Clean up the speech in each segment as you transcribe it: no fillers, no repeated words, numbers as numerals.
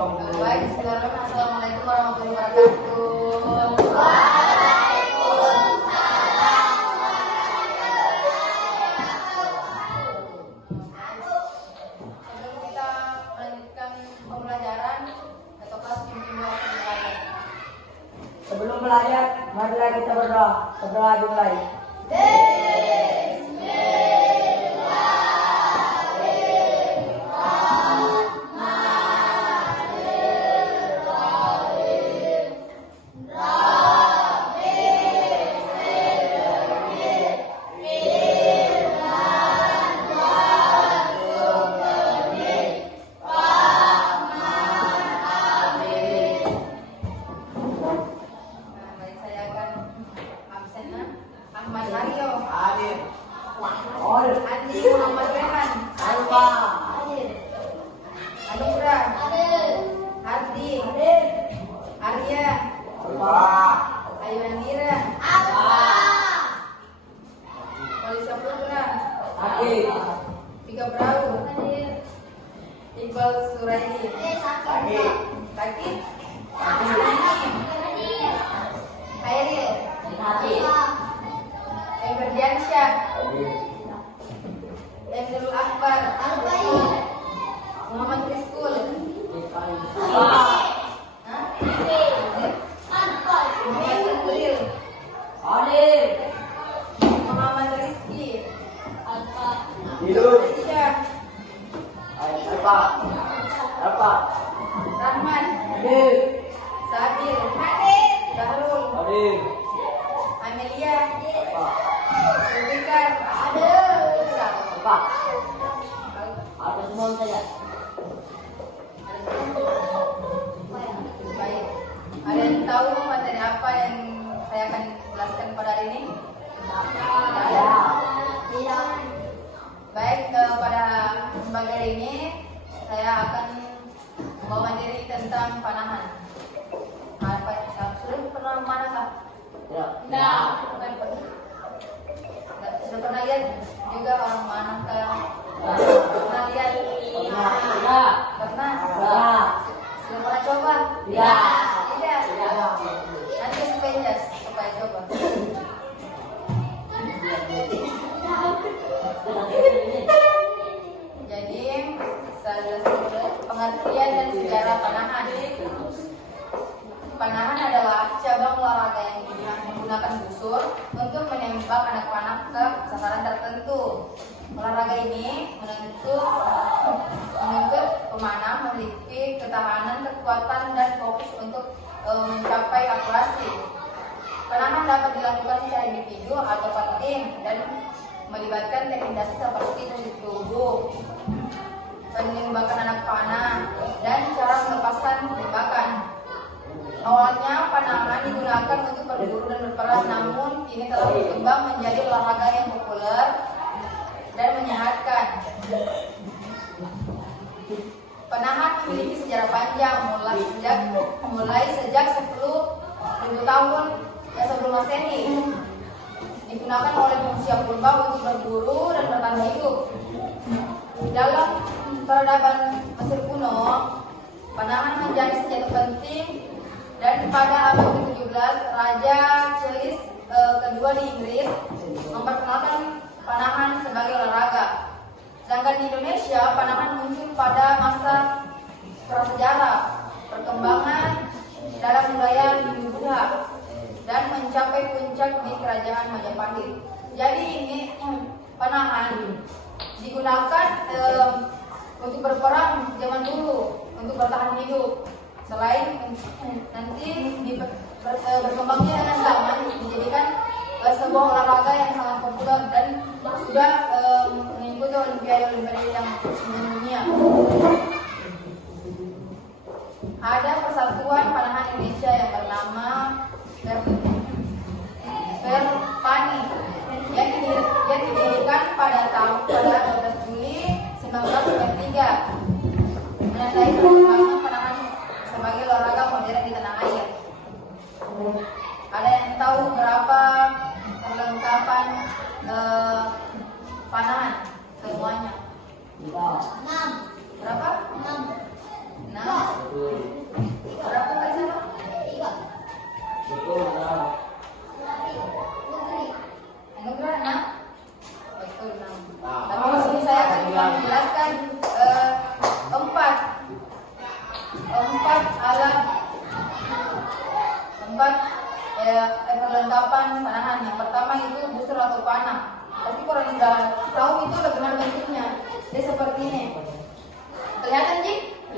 Baik, sekarang assalamualaikum warahmatullahi wabarakatuh. Sebelum kita melanjutkan pembelajaran atau kelas bimbingan pembelajaran. Sebelum belajar, marilah kita berdoa. Berdoa dimulai. Ahmad Mario, Hadir. Andi Muhammad Rehan, Anugrah, Hardi, Arya, Ayu Nandira, Polisi Putra, Tiga Brau, Iqbal Suraidi, Sakit, Khairil, Ferdiansyah, Emrul Akbar, Muhammad Rizkul, Muhammad Nuril, Muhammad Rizki, Aisyah, Rahman, Sabir, Dahrul, Amelia, Zulfikar, Apa semua saya? Baik. Ada yang tahu materi apa yang saya akan jelaskan pada hari ini? Baik, pada kesempatan hari ini saya akan membawa materi tentang panahan. Sudah pernah memanah kah? Sudah pernah lihat juga orang mana kah? Pernah lihat? Pernah? Sudah pernah coba? Tidak. Nanti supaya coba. Jadi saya jelaskan pengertian dan sejarah panahan. Panahan adalah cabang olahraga yang menggunakan busur untuk menembak anak panah ke sasaran tertentu. Olahraga ini menuntut pemanah memiliki ketahanan, kekuatan, dan fokus untuk mencapai akurasi. Panahan dapat dilakukan secara individu atau tim dan melibatkan teknik dasar seperti posisi tubuh, penembakan anak panah, dan cara melepaskan tembakan. Awalnya panahan digunakan untuk berburu dan berperang, namun kini telah berkembang menjadi olahraga yang populer dan menyehatkan. Panahan memiliki sejarah panjang mulai sejak 10.000 tahun sebelum Masehi. Digunakan oleh manusia purba untuk berburu dan bertahan hidup. Dalam peradaban Mesir kuno, panahan menjadi senjata penting. Dan pada abad ke-17, Raja Charles kedua di Inggris memperkenalkan panahan sebagai olahraga. Sedangkan di Indonesia, panahan muncul pada masa prasejarah, perkembangan dalam budaya Hindu-Buddha, dan mencapai puncak di kerajaan Majapahit. Jadi ini panahan digunakan untuk berperang zaman dulu, untuk bertahan hidup. Selain nanti berkembangnya dengan zaman dijadikan sebuah olahraga yang sangat populer dan sudah mengikuti olimpiade yang dunia. Ada persatuan panahan Indonesia yang bernama Perpani yang didirikan pada 12 Juli 1993, menandai perkembangan panahan sebagai olahraga modern di tanah air. Ada yang tahu berapa perlengkapan panahan semuanya? 6. Berapa? 6.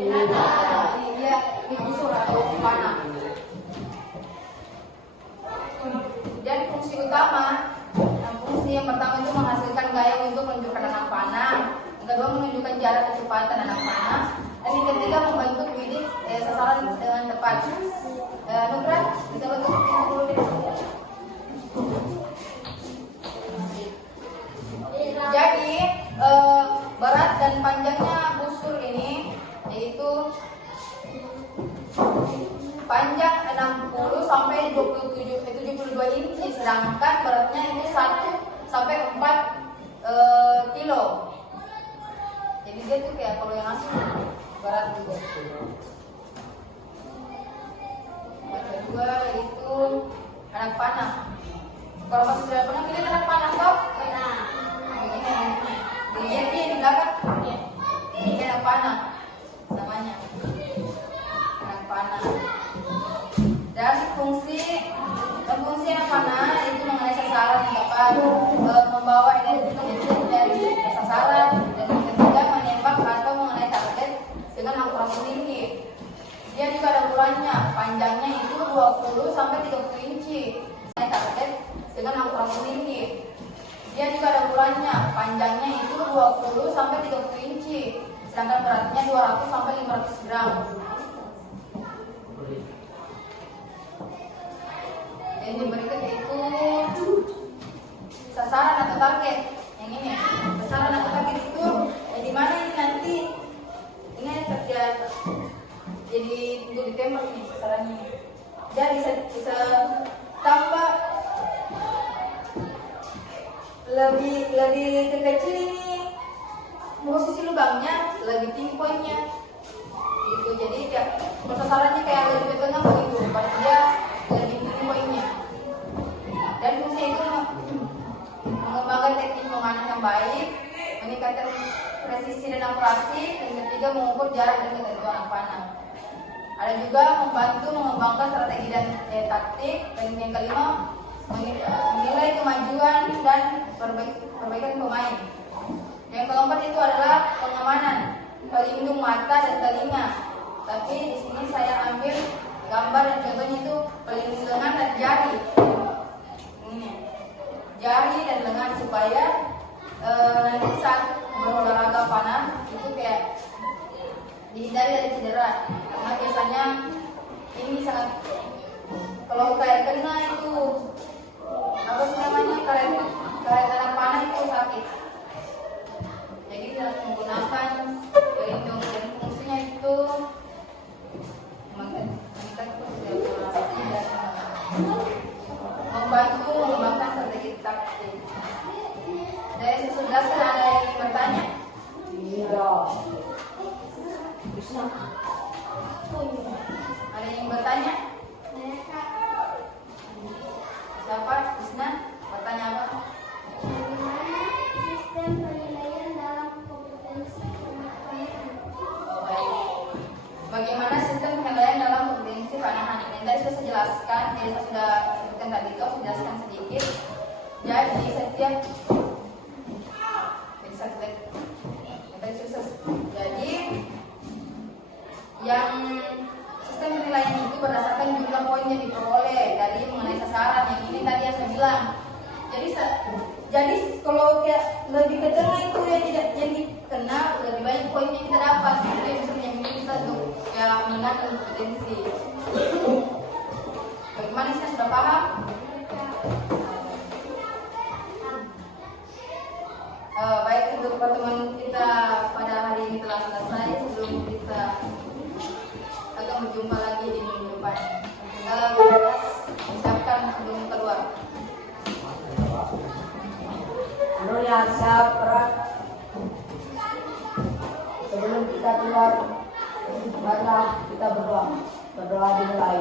Ini dia ini busur atau panah. Dan fungsi utama, fungsi yang pertama itu menghasilkan gaya untuk menunjukkan anak panah. Yang kedua menunjukkan jarak kecepatan anak panah. Dan yang ketiga membantu bidik sasaran dengan tepat. Nugra, bisa bentuk ini dulu deh. Jadi berat dan panjangnya busur ini yaitu panjang 60 sampai 72 inci, sedangkan beratnya itu 1 sampai 4 kilo. Jadi dia tuh kayak kalau yang asli berat juga. Yang kedua yaitu anak panah. Kalau masih sudah pernah pilih anak panah kau? Pernah. Dilihat dia di belakang. Ini anak panah namanya. Anak panah. Dan fungsi anak panah itu mengenai sasaran yang dapat membawa energi dari sasaran, dan yang ketiga menembak atau mengenai target dengan akurasi tinggi. Dia juga ada ukurannya, panjangnya itu 20 sampai 30 inci. Target dengan akurasi tinggi. Dia juga ada ukurannya, panjangnya itu 20 sampai 30 inci, sedangkan beratnya 200 sampai 500 gram. Yang diberikan itu sasaran atau target. Yang ini, sasaran atau target itu di mana ini nanti ini kerja jadi untuk ditembak nih sasarannya. Dan bisa tambah lebih kecil ini posisi lubangnya, lebih tinggi poinnya gitu. Jadi ya sasarannya kayak lebih ke tengah begitu, pada dia lebih tinggi poinnya. Dan fungsi itu mengembangkan teknik memanah yang baik, meningkatkan presisi dan akurasi, dan ketiga mengukur jarak dan ketentuan panah. Ada juga membantu mengembangkan strategi dan taktik, dan yang kelima menilai kemajuan dan perbaikan pemain. Yang keempat itu adalah pengamanan, pelindung mata dan telinga. Tapi di sini saya ambil gambar dan contohnya itu pelindung lengan dan jari. Ini jari dan lengan supaya nanti saat berolahraga panah itu kayak dihindari dari cedera. Karena biasanya ini sangat, kalau kayak kena itu apa sih namanya, karet anak panah itu sakit. Jadi harus menggunakan pelindung, dan fungsinya itu meningkatkan sirkulasi dan membantu mengembangkan strategi taktik. Dari sudah ada yang ingin bertanya? Iya. Ada yang bertanya? Siapa? Isna? Bertanya apa? Bagaimana sistem penilaian dalam kompetensi panahan? Oh, baik. Bagaimana sistem penilaian dalam kompetensi panahan? Ini tadi sudah saya jelaskan, jadi saya sudah sebutkan tadi itu, saya jelaskan sedikit. Jadi setiap jadi yang sistem penilaian itu berdasarkan jumlah poin yang diperoleh dari mengenai sasaran. Yang ini tadi yang saya bilang. Jadi kalau kayak lebih ke tengah itu ya tidak jadi kena, lebih banyak poin yang kita dapat. Itu yang bisa menjamin kita untuk ya meningkatkan kompetensi. Bagaimana sih, sudah paham? Baik, untuk pertemuan kita pada hari ini telah selesai. Sebelum kita akan berjumpa lagi di minggu depan, kita ucapkan sebelum keluar. Yang siap berat. Sebelum kita keluar, marilah kita berdoa. Berdoa dimulai.